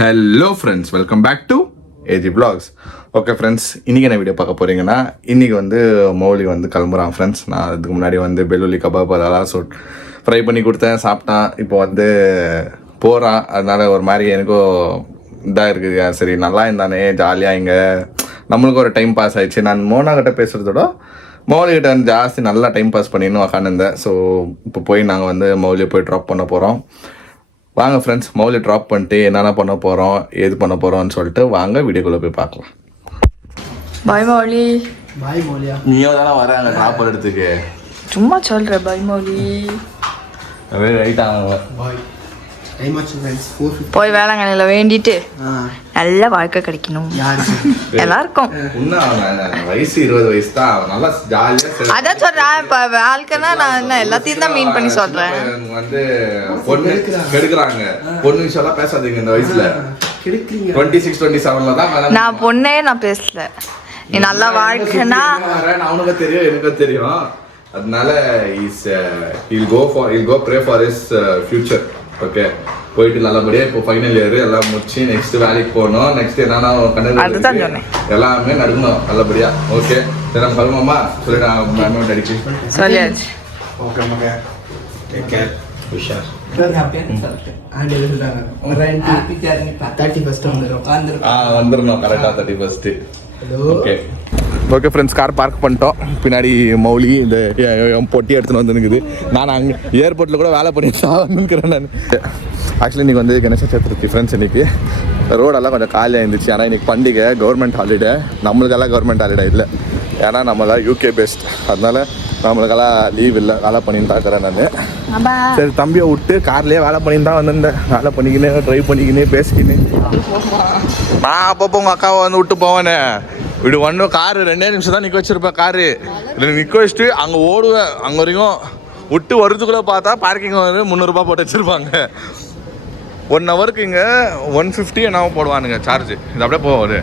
Hello friends, welcome back to AG vlogs. Okay friends, இன்றைக்கி என்ன video பார்க்க போகிறீங்கன்னா, இன்றைக்கி வந்து மௌலி வந்து கிளம்புறான் ஃப்ரெண்ட்ஸ். நான் அதுக்கு முன்னாடி வந்து பெல்லுள்ளி கபாப் அதெல்லாம் ஃப்ரை பண்ணி கொடுத்தேன், சாப்பிட்டான். இப்போ வந்து போகிறான். அதனால் ஒரு மாதிரி எனக்கும் இதாக இருக்குது. சரி, நல்லா இருந்தானே, ஜாலியாக இங்கே நம்மளுக்கு ஒரு டைம் பாஸ் ஆகிடுச்சு. நான் மோனாகிட்ட பேசுகிறதோட மௌலிகிட்ட வந்து ஜாஸ்தி நல்லா டைம் பாஸ் பண்ணின்னு உக்காந்துருந்தேன். ஸோ இப்போ போய் நாங்கள் வந்து மௌலியை போய் ட்ராப் பண்ண போகிறோம். வாங்க ஃப்ரெண்ட்ஸ், மௌலி ட்ராப் பண்ணிட்டு என்னென்ன பண்ண போகிறோம், ஏது பண்ண போகிறோம்னு சொல்லிட்டு வாங்க வீடியோக்குள்ளே போய் பார்க்கலாம். பாய் மௌலி. பாய் மௌலியா, நீயோ தானே வராங்க ட்ராப் பண்ணுறதுக்கு. சும்மா சொல்கிற பாய் மௌலி. ரைட் ஆகுங்க. பாய் டைம் ஆச்சு ஃப்ரெண்ட்ஸ். 4:50 போய் வேளாங்கண்ணியில் வேண்டிட்டு நல்ல வாழ்க்கை கிடைக்கணும் எல்லாருக்கும். இன்னும் வயசு 20 வயசு தான், நல்லா ஜாலியாக. அதான் சொல்கிறேன், இப்போ வாழ்க்கைன்னா நான் என்ன எல்லாத்தையும் தான் மீன் பண்ணி சொல்கிறேன். வந்து பொண்ணு கெடுக்குறாங்க. பொண்ணு விஷயம்லாம் பேசாதீங்க இந்த வயசுல. 26, 27 தான் நான் பொண்ணே நான் பேசல. நீ நல்லா வாழ்க்கைன்னா அவனுக்கு தெரியும், எனக்கும் தெரியும். அதனால he'll go pray for his future. Okay, போயிட்டு நல்லபடியா இப்போ ஃபைனல் இயர் எல்லாம் முடிச்சு நெக்ஸ்ட் வேலைக்கு போகணும். நெக்ஸ்ட் என்னன்னா கண்ணு எல்லாமே நடக்கணும் நல்லபடியா. ஓகே, சரி நம்ம கிளம்புமா சொல்லி நான் மேம் அடிச்சு சொல்லியாச்சு. ஓகே ஓகே, டேக் கேர் உஷார். வந்துடணும் கரெக்டாக 31. Okay okay friends, car park பண்ணிட்டோம். பின்னாடி மௌலி இந்த பொட்டி எடுத்துன்னு வந்துருக்குது. நான் அங்கே ஏர்போர்ட்டில் கூட வேலை பண்ணிட்டு வந்துருக்கிறேன் நான். ஆக்சுவலி இன்றைக்கி வந்து கணேச சதுர்த்தி ஃப்ரெண்ட்ஸ். இன்றைக்கி ரோடெல்லாம் கொஞ்சம் காலியாக இருந்துச்சு. ஆனால் இன்றைக்கி பண்டிகை, கவர்மெண்ட் ஹாலிடே. நம்மளுக்கெல்லாம் கவர்மெண்ட் ஹாலிடே இல்லை, ஏன்னா நம்மளாம் யூகே பேஸ்ட். அதனால நம்மளுக்கெல்லாம் லீவ் இல்லை, வேலை பண்ணின்னு பார்க்குறேன் நான். சரி, தம்பியை விட்டு கார்லேயே வேலை பண்ணின்னு தான் வந்திருந்தேன். வேலை பண்ணிக்கினே ட்ரைவ் பண்ணிக்கினே பேசிக்கினே. நான் அப்பப்போ உங்கள் அக்காவை வந்து விட்டு போவேனே. இப்படி ஒன்றும் காரு 2 நிமிஷம் தான் நிற்க வச்சுருப்பேன். காரு இதில் நிற்க வச்சுட்டு அங்கே ஓடுவேன். அங்கே வரைக்கும் விட்டு வரதுக்குள்ளே பார்த்தா பார்க்கிங் வந்து 300 ரூபா போட்டு வச்சுருப்பாங்க. 1 ஹவருக்கு இங்கே 150 என்ன போடுவானுங்க சார்ஜ். இது அப்படியே போவாது.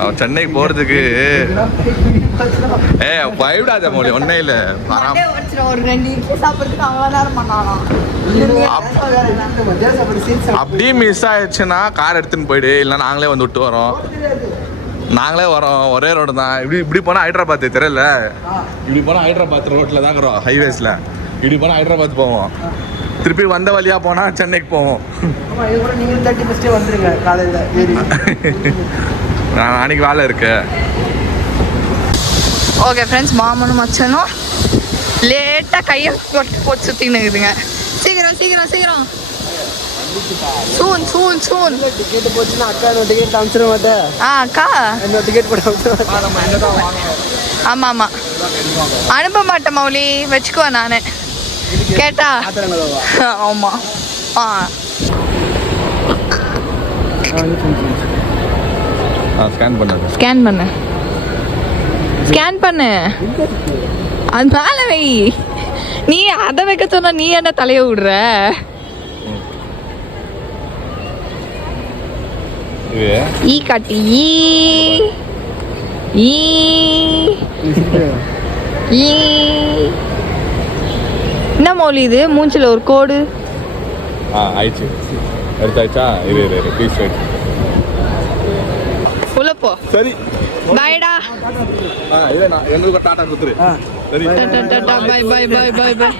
அவன் சென்னைக்கு போகிறதுக்கு பயப்படாத மொழி ஒன்றே இல்லை. அப்படியே மிஸ் ஆயிடுச்சுன்னா கார் எடுத்துன்னு போயிடு, இல்லைன்னா நாங்களே வந்து விட்டு வரோம். நாங்களே வரோம், ஒரே ரோடு தான். இப்படி போனால் ஹைதராபாத் தெரியல. இப்படி போனால் ஹைதராபாத் ரோட்டில் தான் இருக்கிறோம், ஹைவேஸில். இப்படி போனால் ஹைதராபாத் போவோம், திருப்பி வந்த வழியாக போனால் சென்னைக்கு போவோம். நான் அன்னைக்கு வேலை இருக்கு. ஓகே ஃப்ரெண்ட்ஸ், மாமனும் மச்சனும் லேட்டாக கையை போட்டு சுற்றின்னு இருக்குதுங்க. சீக்கிரம் சீக்கிரம் சீக்கிரம், சூன். டிக்கெட் போச்சுன்னா அக்கா இன்னொரு டிக்கெட் அனுப்பிச்சிட மாட்டேன். அக்கா இன்னொரு டிக்கெட் போட்டு ஆமாம் அனுப்ப மாட்டேன் மௌலி, வச்சுக்குவேன் நான் கேட்டா. ஆமாம் ஸ்கேன் பண்ணு அது மேலே வை. நீ அதை வைக்க சொன்னா நீ என்ன தலையை விடுற? ஈ காட்டி ஈ என்ன மௌலி இது? மூஞ்சில் ஒரு கோடு ஆயிடுச்சு. எடுத்தாச்சா? இரு ப்ளீஸ் வெயிட். உள்ள போ. சரி, பாய்டா. இல்லை, நான் எங்களுக்கு டாட்டா கொடுத்துரு. சரி, bye bye bye bye bye.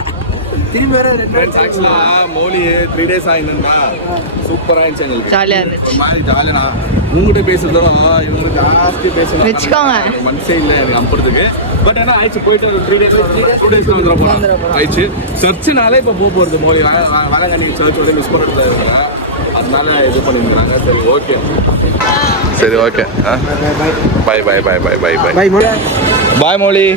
Mouli 3 days ஆயிருந்தா சூப்பராக இருந்துச்சு. எங்களுக்கு ஜாலியாக இருந்துச்சு. மாதிரி ஜாலியா உங்ககிட்ட பேசுறதோட இவங்க ஜாஸ்தி பேச வச்சுக்கோங்க. மனசே இல்லை எனக்கு அனுப்புறதுக்கு. பட் ஆனால் ஆயிடுச்சு, போயிட்டு ஒரு 2 days வந்துடும் ஆயிடுச்சு. சர்ச்சுனாலே இப்போ போகிறது மௌலி வேளாங்கண்ணி சர்ச்சோட மிஸ் பண்ணிட்டு இருக்கிறேன். அதனால இது பண்ணிருக்காங்க. சரி ஓகே பாய் பாய் பாய் பாய் பாய் பாய் பாய் மௌலி.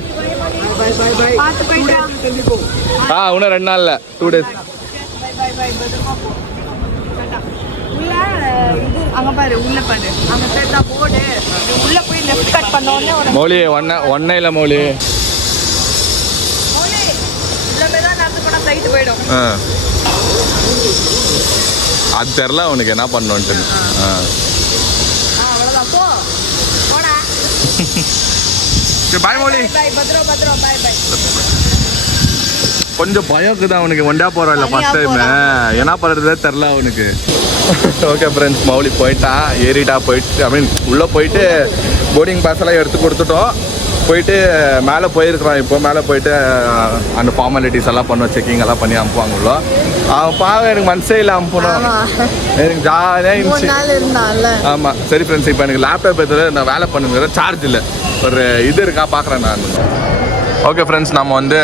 இன்னும் 2 நாள்ல 2 days. மௌலி ஒன்னே இல்லை மௌலி. அது தெரில உனக்கு என்ன பண்ணோன்ட்டு. பாய் மௌலி. கொஞ்சம் பயம் இருக்குது அவனுக்கு. ஒண்டா போகிறான் இல்லை ஃபஸ்ட் டைம், என்ன பண்ணுறதே தெரில அவனுக்கு. ஓகே ஃப்ரெண்ட்ஸ், மௌலி போயிட்டா, ஏறிட்டா, போயிட்டு ஐ மீன் உள்ளே போயிட்டு போர்டிங் பாஸ் எல்லாம் எடுத்து கொடுத்துட்டோம். போயிட்டு மேலே போயிருக்கிறான். இப்போ மேலே போயிட்டு அந்த ஃபார்மாலிட்டிஸ் எல்லாம் பண்ணுவோம், செக்கிங் எல்லாம் பண்ணி அனுப்புவாங்க உள்ள. அவன் பாவம் எனக்கு மனசே இல்லை அனுப்பணும், எனக்கு ஜாலியாக இருந்துச்சு. ஆமாம் சரி ஃப்ரெண்ட்ஸ், இப்போ எனக்கு லேப்டாப் எடுத்து நான் வேலை பண்ணுங்கிற சார்ஜ் இல்லை, ஒரு இது இருக்கா பார்க்குறேன் நான். ஓகே ஃப்ரெண்ட்ஸ், நம்ம வந்து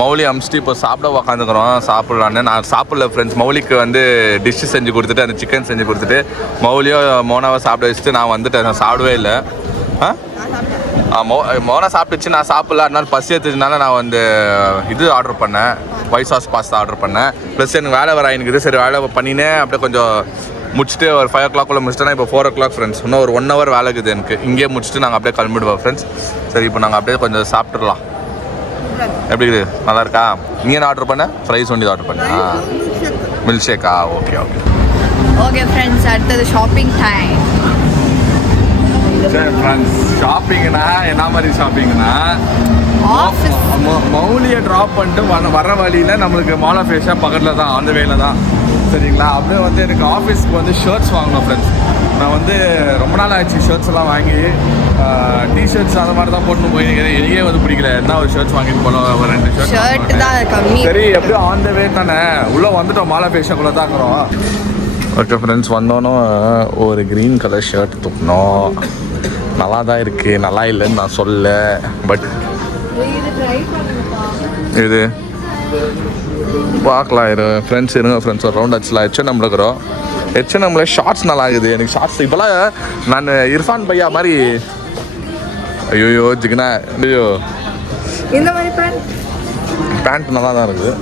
மௌலி அமிச்சிட்டு இப்போ சாப்பிட உக்காந்துக்கிறோம். சாப்பிட்லான்னு நான் சாப்பிடல ஃப்ரெண்ட்ஸ். மௌலிக்கு வந்து டிஷ்ஷு செஞ்சு கொடுத்துட்டு அந்த சிக்கன் செஞ்சு கொடுத்துட்டு மௌலியோ மோனாவை சாப்பிட வச்சுட்டு நான் வந்துட்டேன். நான் சாப்பிடவே இல்லை. மோனா சாப்பிட்டுச்சு, நான் சாப்பிடல. அதனால பசி எடுத்துச்சுனால நான் வந்து இது ஆர்டர் பண்ணேன், ஒயிட் சாஸ் பாஸ்தா ஆர்டர் பண்ணேன். ப்ளஸ் எனக்கு வேலை வர ஆகினுக்குது. சரி வேலை பண்ணினேன், அப்படியே கொஞ்சம் முடிச்சுட்டு ஒரு 5 o'clock முடிச்சிட்டேன்னா இப்போ 4 o'clock ஃப்ரெண்ட்ஸ். இன்னும் ஒரு 1 hour வேலை இருக்குது எனக்கு. இங்கேயே முடிச்சுட்டு நாங்கள் அப்படியே கிளம்பிடுவோம் ஃப்ரெண்ட்ஸ். சரி இப்போ நாங்கள் அப்படியே கொஞ்சம் சாப்பிட்றலாம். எப்படி இருக்குது, நல்லா இருக்கா? நீ என்ன ஆர்டர் பண்ண? ஃப்ரைஸ் ஒண்டி ஆர்டர் பண்ணா, மில்க் ஷேக்கா? ஓகே ஓகே ஓகே ஃப்ரெண்ட்ஸ், அடுத்தது ஷாப்பிங் டைம். சரி ஃப்ரெண்ட்ஸ், ஷாப்பிங்னா என்ன மாதிரி ஷாப்பிங்னா, மௌலியை ட்ராப் பண்ணிட்டு வர வழியில் நம்மளுக்கு மால் ஆஃப் ஏஷியா பக்கத்தில் தான், அந்த வேலை தான் சரிங்களா. அப்படியே வந்து எனக்கு ஆஃபீஸ்க்கு வந்து ஷர்ட்ஸ் வாங்கணும் ஃப்ரெண்ட்ஸ். நான் வந்து ரொம்ப நாள் ஆச்சு ஷர்ட்ஸ் எல்லாம் வாங்கி. டிஷர்ட்ஸ் அந்த மாதிரி தான் போட்டு போயிருக்கேன். எனக்கே வந்து பிடிக்கல, என்ன ஒரு ஷர்ட்ஸ் வாங்கிட்டு போகலாம், ஒரு 2 ஷர்ட் தான் கம்மி. சரி எப்படியும் ஆன் த வே தானே, உள்ளே வந்துட்டோம், மால் ஆஃப் ஏஷியாக்குள்ளே தான் இருக்கிறோம். ஓகே ஃப்ரெண்ட்ஸ், வந்தோன்னே ஒரு க்ரீன் கலர் ஷர்ட் தூக்கணும். நல்லா தான் இருக்குது, நல்லா இல்லைன்னு நான் சொல்ல. பட் இது பார்க்கலாம் இரு ஃப்ரெண்ட்ஸ், இருங்க ஃப்ரெண்ட்ஸ், ஒரு ரவுண்ட் ஆச்சுலாம். H&Mல இருக்கிறோம். H&Mல ஷார்ட்ஸ் நல்லா இருக்குது. எனக்கு ஷார்ட்ஸ் இப்போலாம் நான் இர்ஃபான் பையா மாதிரி. ஐயோ ஜிக்னா, ஐயோ இந்த மாதிரி பேண்ட் நல்லா தான் இருக்குது.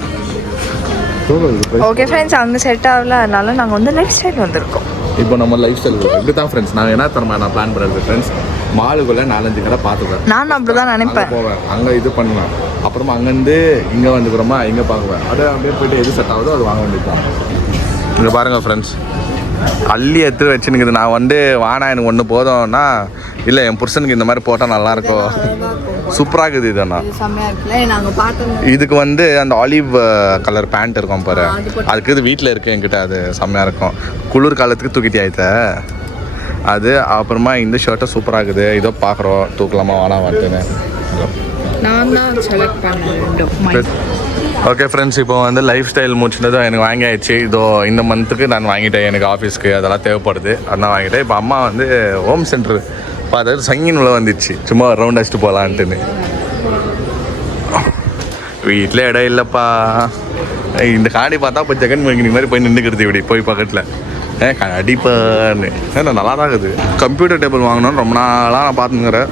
ஓகே ஃப்ரெண்ட்ஸ், அங்கே செட் ஆகல, அதனால நாங்கள் வந்து லைஃப் ஸ்டைல் வந்திருக்கோம். இப்போ நம்ம லைஃப் ஸ்டைல் இப்படி தான் ஃப்ரெண்ட்ஸ். நான் என்ன தரமா நான் பிளான் பண்ணுறது ஃப்ரெண்ட்ஸ், மாலுக்குள்ளே 4-5 கடை பார்த்துப்பேன். நான் அப்படி தான் நினைப்பேன். போவேன் அங்கே இது பண்ணுவேன், அப்புறமா அங்கேருந்து இங்கே வந்துக்கிறோமா இங்கே பார்க்குவேன். அதை அப்படியே போய்ட்டு எது செட் ஆகுதோ அது வாங்க வேண்டியது தான். இங்கே பாருங்கள் ஃப்ரெண்ட்ஸ், அள்ளி எடுத்து வச்சுன்னுக்குது. நான் வந்து வானா எனக்கு ஒன்று போதும்னா, இல்லை என் புருஷனுக்கு இந்த மாதிரி போட்டால் நல்லாயிருக்கும், சூப்பராக இருக்குது. இதனா இதுக்கு வந்து அந்த ஆலிவ் கலர் பேண்ட் இருக்கும் பாரு, அதுக்கு இது வீட்டில் இருக்குது என்கிட்ட, அது செம்மையாக இருக்கும். குளிர் காலத்துக்கு தூக்கிட்டே ஆயிட்ட அது. அப்புறமா இந்த ஷர்ட்டை சூப்பராக இருக்குது. இதோ பார்க்குறோம், தூக்கலாமா வானா வந்துன்னு. ஓகே ஃப்ரெண்ட்ஸ், இப்போ வந்து லைஃப் ஸ்டைல் முடிச்சுனதும் எனக்கு வாங்கி ஆயிடுச்சு. இதோ இந்த மந்த்துக்கு நான் வாங்கிட்டேன், எனக்கு ஆஃபீஸ்க்கு அதெல்லாம் தேவைப்படுது, அதெல்லாம் வாங்கிட்டேன். இப்போ அம்மா வந்து ஹோம் சென்டர் பார்த்து சங்கின் உள்ள வந்துடுச்சு, சும்மா ரவுண்ட் அடிச்சுட்டு போகலான்ட்டுன்னு. வீட்டில் இடம் இல்லைப்பா. இந்த காடி பார்த்தா இப்போ ஜெகன் மங்கினி மாதிரி போய் நின்றுக்கிறது இப்படி போய் பக்கத்தில் அடிப்பான்னு. ஏன்னா நல்லா தான் இருக்குது. கம்ப்யூட்டர் டேபிள் வாங்கணும்னு ரொம்ப நாளாக நான் பார்த்துங்கிறேன்.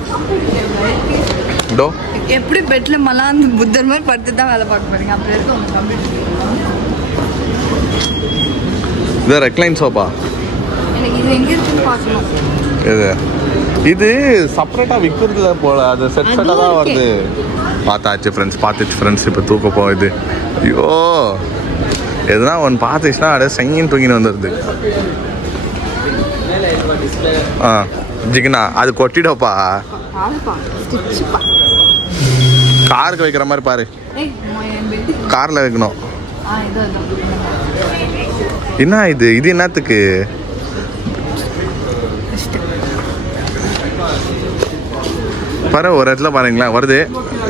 இதோ எப்படி பெட்ல மலாந்து புத்தர் மாதிரி படுத்து தான் வேலை பார்க்க போறீங்க, அப்படி இருக்கு உங்க கம்ப்யூட்டர். இது ரெக்லைன் சோஃபா. எனக்கு இது எங்க இருக்குன்னு பார்க்கணும். இது செப்பரேட்டாக விற்கிறதுல போல, அது செட் செட்டாக தான் வருது. பார்த்தாச்சு ஃப்ரெண்ட்ஸ். இப்போ தூக்க போகுது. ஐயோ எதுனா ஒன்று பார்த்துச்சுன்னா அப்படியே சங்கின்னு தூங்கின்னு வந்துடுது. ஜிகினா அது கொட்டிடப்பா, காருக்கு வைக்கிற மாதிரி பாரு, காரில் வைக்கணும். என்ன இது என்னத்துக்கு? பாரு ஒரு இடத்துல பாருங்களேன் வருது,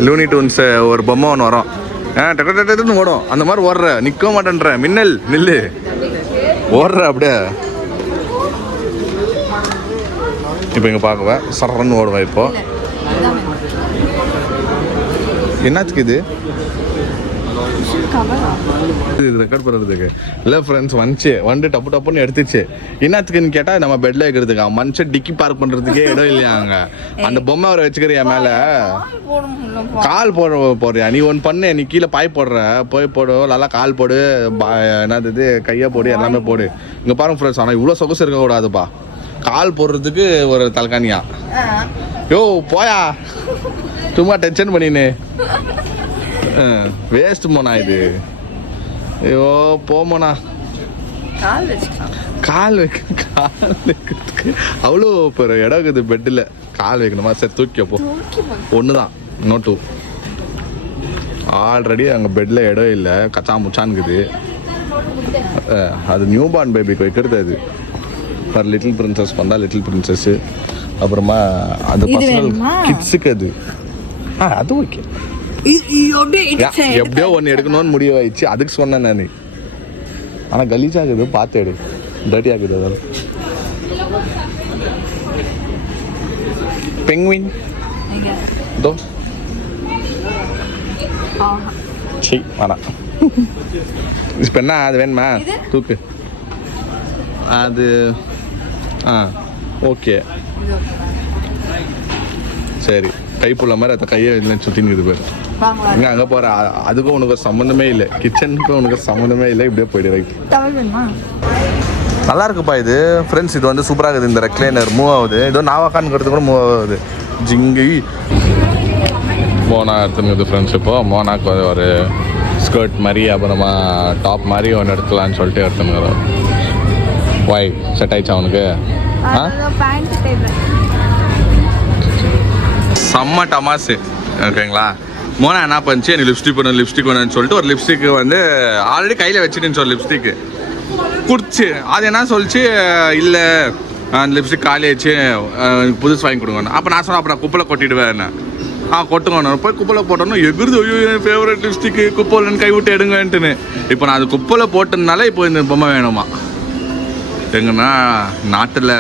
லூனி டூன்ஸ் ஒரு பொம்மை ஒன்று வரும், டக்குன்னு ஓடும். அந்த மாதிரி ஓடுற, நிற்க மாட்டேன்ற, மின்னல் நில்லு, ஓடுற அப்படியே. இப்போ இங்கே பார்க்குவேன், சரன்னு ஓடுவேன். இப்போ என்னத்துக்கு இது ரெக்கார்ட் பண்ணுறதுக்கு இல்லை ஃப்ரெண்ட்ஸ். வந்து டப்புன்னு எடுத்துச்சு. என்னத்துக்குன்னு கேட்டால் நம்ம பெட்டில் வைக்கிறதுக்கா, மனுஷன் டிக்கி பார்க் பண்ணுறதுக்கே இடம் இல்லையா அங்கே. அந்த பொம்மை அவரை வச்சுக்கிறியா மேலே, கால் போடுறியா நீ? ஒன்று பண்ணு, நீ கீழே பாய் போடுற, போய் போடு, நல்லா கால் போடு, என்னது கையை போடு, எல்லாமே போடு. இங்கே பாருங்க ஃப்ரெண்ட்ஸ், ஆனால் இவ்வளோ சொகுசு இருக்கக்கூடாதுப்பா, கால் போடுறதுக்கு ஒரு தலகாணியா. யோ போயா, சும்மா டென்ஷன் பண்ணினு வேஸ்ட் மோனா இது. ஐயோ போமோனா, கால் வைக்கிறதுக்கு அவ்வளோ பெரிய இடம் இருக்குது பெட்டில். கால் வைக்கணுமா? சரி தூக்கி போ, ஒன்று தான், நோ டூ. ஆல்ரெடி அங்கே பெட்டில் இடம் இல்லை, கச்சா முச்சான்னுக்குது. அது நியூ பார்ன் பேபிக்கு வைக்கிறது. அது ஃபார் லிட்டில் பிரின்சஸ் வந்தால் லிட்டில் பிரின்சஸ்ஸு, அப்புறமா அந்த பர்சனல் கிட்ஸுக்கு அது அது ஓகே. எப்படியோ ஒன்று எடுக்கணும்னு முடிவாயிடுச்சு, அதுக்கு சொன்னேன் நான். ஆனால் கலீஜ் ஆகுது, பார்த்து எடு, டர்ட்டி ஆகுது. அதெல்லாம் பெங்குவின் இதோ சி வேணாம். இப்போ என்ன அது வேணுமா? தூக்கு அது. ஓகே சரி. கைப்புள்ள மாதிரி அதை கையை இல்லைன்னு சுற்றின்னு இருக்குது பேர். இங்கே அங்கே போகிற அதுக்கும் உனக்கு ஒரு சம்மந்தமே இல்லை, கிச்சனுக்கும் உனக்கு சம்மந்தமே இல்லை. இப்படியே போய்டு ரைட். நல்லா இருக்குப்பா இது ஃப்ரெண்ட்ஸ். இது வந்து சூப்பராக இருக்குது. இந்த ரெக்லைனர் மூவ் ஆகுது. இதோ நாவாக்கான்ங்கிறது கூட மூவ் ஆகுது. ஜிங்கி மோனா எடுத்துனுக்குது ஃப்ரெண்ட்ஸ். இப்போது மோனாக்கு ஒரு ஸ்கர்ட் மாதிரி அப்புறமா டாப் மாதிரி ஒன்று எடுக்கலான்னு சொல்லிட்டு எடுத்துனுக்குறோம். வாய் செட் ஆயிடுச்சா அவனுக்கு? செம்ம டமாஸு ஓகேங்களா. மோனா என்ன பண்ணிச்சு, எனக்கு லிப்ஸ்டிக் வேணும்னு சொல்லிட்டு ஒரு லிப்ஸ்டிக்கு வந்து ஆல்ரெடி கையில் வச்சுட்டுன்னு சொல்லி லிப்ஸ்டிக்கு குடிச்சு அது என்ன சொல்லிச்சு, இல்லை அந்த லிப்ஸ்டிக் காலி ஆயிடுச்சு, புதுசு வாங்கி கொடுங்க. அப்போ நான் சொன்னேன், அப்போ நான் குப்பையில் கொட்டிடுவேன். கொட்டுங்க. போய் குப்பையில் போட்டோன்னு எகுருது, ஐயோ என் ஃபேவரட் லிப்ஸ்டிக்கு குப்பையில் கை விட்டு எடுங்கன்ட்டுன்னு. இப்போ நான் அது குப்பையில் போட்டதுனால இப்போ இந்த பொம்மை வேணுமா? எங்கன்னா நாட்டில்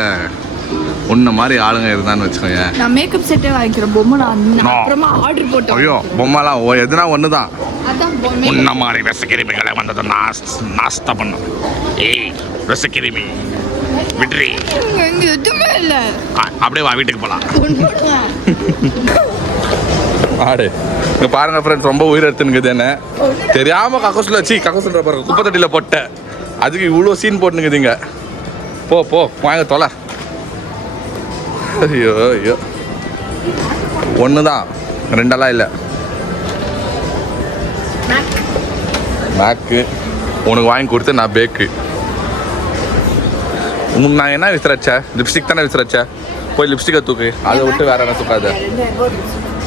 உன்ன மாதிரி ஆளுங்க இருந்தான்னு வச்சுக்கோங்க. நான் மேக்கப் செட்டே வாங்கிக்கிறேன். பொம்மை நான் அப்புறமா ஆர்டர் போட்டேன். ஐயோ பொம்மைலாம் எதுனா ஒன்று தான். உன்ன மாதிரி விசக்கிருமிகளை வந்தது நாஸ்தா பண்ணும். ஏய் விசக்கிருமி விட்ரி எதுவுமே இல்லை. அப்படியே வா வீட்டுக்கு போகலாம். ஆடு இங்கே பாருங்க ஃப்ரெண்ட்ஸ், ரொம்ப உயிர் எடுத்துனுக்குது. என்ன தெரியாமல் கக்கோசில் வச்சு கக்கோசுன்ற பாருங்க குப்பை தட்டியில் போட்டேன். அதுக்கு இவ்வளோ சீன் போட்டுனுக்குதுங்க. போ வாங்க தொலை. ஐயோ ஐயோ ஒன்று தான், ரெண்டெல்லாம் இல்லை. மேக்கு உனக்கு வாங்கி கொடுத்து நான் பேக்கு. நான் என்ன விசிறச்சேன்? லிப்ஸ்டிக் தானே விசிறச்சேன். போய் லிப்ஸ்டிக்கை தூக்கு, அதை விட்டு வேற என்ன தூக்காத.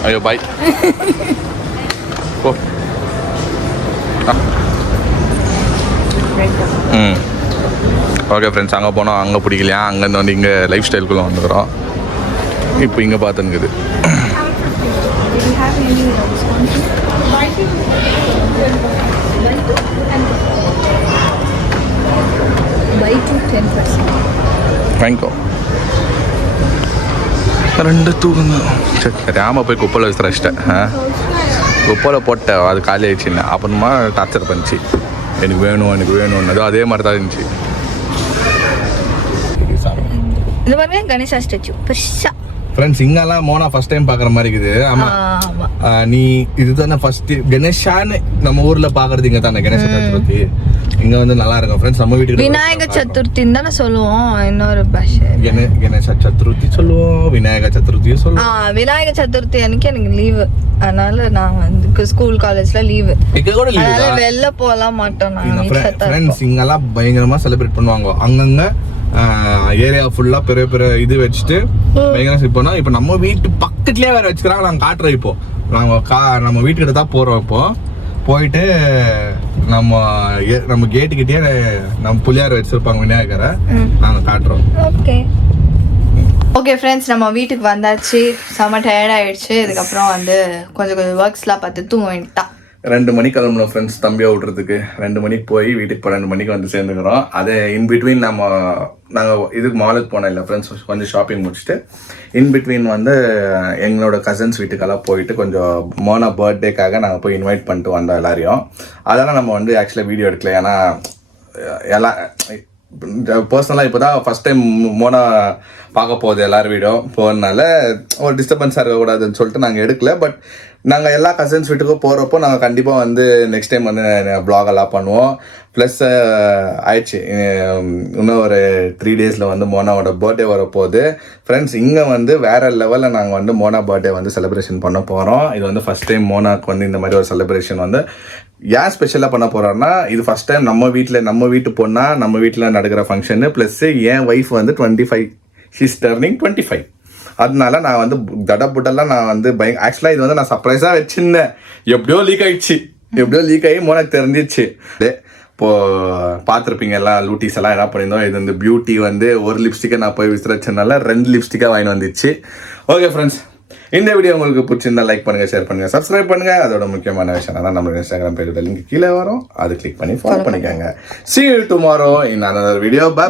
ஐயோ பாய் போ. ஓகே ஃப்ரெண்ட்ஸ், அங்கே போனோம், அங்கே பிடிக்கலையா, அங்கேருந்து வந்து இங்கே லைஃப் ஸ்டைலுக்குள்ளே வந்துக்கிறோம். இப்போ இங்கே பார்த்துனுக்குது. வாங்கிக்கோ. ரெண்டு தூக்குங்க. சரி தெரியாமல் போய் குப்பையில் விசிறச்சிட்டேன். குப்பையில் போட்டேன், அது காலி ஆயிடுச்சுன்னு. அப்புறமா டார்ச்சர் பண்ணிச்சு, எனக்கு வேணும்னு. அதே மாதிரி தான் இருந்துச்சு. இது பாருங்க கணேசா ஸ்டாச்சு பெருசா. ஃப்ரெண்ட்ஸ் இங்கெல்லாம் மோனா ஃபர்ஸ்ட் டைம் பார்க்குற மாதிரி இருக்குது. ஆமாம் நீ இதுதானே ஃபர்ஸ்ட் கணேஷான்னு நம்ம ஊரில் பார்க்குறது. இங்கே தானே கணேச சதுர்த்தி இங்கே வந்து நல்லா இருக்கும் ஃப்ரெண்ட்ஸ். நம்ம வீட்டுக்கு விநாயக சதுர்த்தின்னு தானே சொல்லுவோம். இன்னொரு பாஷை கணேச சதுர்த்தி சொல்லுவோம், விநாயக சதுர்த்தியும் சொல்லுவோம். விநாயக சதுர்த்தி அன்னைக்கு எனக்கு லீவு, அதனால நான் வந்து ஸ்கூல் காலேஜ்ல லீவு, அதனால வெளில போகலாம் மாட்டோம். ஃப்ரெண்ட்ஸ் இங்கெல்லாம் பயங்கரமா செலிப்ரேட் பண்ணுவாங்க. அங்கங்க ஏரியா ஃபுல்லா பெரிய பெரிய இது வச்சுட்டு பயங்கரம் இப்போ இப்போ நம்ம வீட்டு பக்கத்துலயே வேற வச்சுக்கிறாங்க. நாங்கள் காட்டுறோம். இப்போ நம்ம வீட்டுக்கிட்ட தான் போறோம். இப்போ போயிட்டு நம்ம கேட்டுக்கிட்டே நம்ம புள்ளியார் வச்சிருப்பாங்க விநாயகரை, நாங்கள் காட்டுறோம். ஓகே ஃப்ரெண்ட்ஸ், நம்ம வீட்டுக்கு வந்தாச்சு. செம்ம டயர்ட் ஆயிடுச்சு. இதுக்கப்புறம் வந்து கொஞ்சம் ஒர்க்ஸ்லாம் பார்த்து தூங்க வேண்டிட்டான். 2 மணிக்கு கிளம்பணும் ஃப்ரெண்ட்ஸ் தம்பியை விட்றதுக்கு. 2 மணிக்கு போய் வீட்டுக்கு 12 மணிக்கு வந்து சேர்ந்துக்கிறோம். அதே இன்பிட்வீன் நாங்கள் இதுக்கு மாலுக்கு போனோம் இல்லை ஃப்ரெண்ட்ஸ், கொஞ்சம் ஷாப்பிங் முடிச்சுட்டு இன்பிட்வீன் வந்து எங்களோட கசின்ஸ் வீட்டுக்கெல்லாம் போயிட்டு கொஞ்சம் மோனா பர்த்டேக்காக நாங்கள் போய் இன்வைட் பண்ணிட்டு வந்தோம் எல்லாரையும். அதெல்லாம் நம்ம வந்து ஆக்சுவலாக வீடியோ எடுக்கல, ஏன்னா எல்லாம் பர்சனலாக இப்போ தான் ஃபஸ்ட் டைம் மோனா பார்க்க போகுது எல்லாரும் வீடியோ போகிறதுனால ஒரு டிஸ்டர்பன்ஸாக இருக்கக்கூடாதுன்னு சொல்லிட்டு நாங்கள் எடுக்கல. பட் நாங்கள் எல்லா கசின்ஸ் வீட்டுக்கும் போகிறப்போ நாங்கள் கண்டிப்பாக வந்து நெக்ஸ்ட் டைம் வந்து வ்ளாக் எல்லாம் பண்ணுவோம். ப்ளஸ் ஆயிடுச்சு, இன்னும் ஒரு 3 டேஸில் வந்து மோனாவோட பர்த்டே வரப்போகுது ஃப்ரெண்ட்ஸ். இங்கே வந்து வேறு லெவலில் நாங்கள் வந்து மோனா பர்த்டே வந்து செலிப்ரேஷன் பண்ண போகிறோம். இது வந்து ஃபஸ்ட் டைம் மோனாக்கு வந்து இந்த மாதிரி ஒரு செலிப்ரேஷன் வந்து ஏன் ஸ்பெஷலாக பண்ண போகிறோன்னா, இது ஃபஸ்ட் டைம் நம்ம வீட்டு பொண்ணா நம்ம வீட்டில் நடக்கிற ஃபங்க்ஷனு. ப்ளஸ் என் ஒய்ஃப் வந்து 25, ஷீஸ் டர்னிங் 25. அதனால நான் வந்து தடப்புட்டெல்லாம் நான் வந்து ஆக்சுவலாக இது வந்து நான் சர்ப்ரைஸாக வச்சிருந்தேன். எப்படியோ லீக் ஆகி மோனக்கு தெரிஞ்சிச்சு. இப்போ பார்த்துருப்பீங்க எல்லாம் லூட்டிஸ் எல்லாம் என்ன பண்ணியிருந்தோம். இது வந்து பியூட்டி வந்து ஒரு லிப்ஸ்டிக்கை நான் போய் விசிறச்சனால 2 லிப்ஸ்டிக்காக வாங்கி வந்துச்சு. ஓகே ஃப்ரெண்ட்ஸ், இந்த வீடியோ உங்களுக்கு பிடிச்சிருந்தா லைக் பண்ணுங்க, ஷேர் பண்ணுங்க, சப்ஸ்கிரைப் பண்ணுங்க. அதோட முக்கியமான விஷயம் தான் நம்ம இன்ஸ்டாகிராம் பேஜோட லிங்க் கீழே வரும், அது கிளிக் பண்ணி ஃபாலோ பண்ணிக்கோங்க. See you tomorrow in another video. Bye.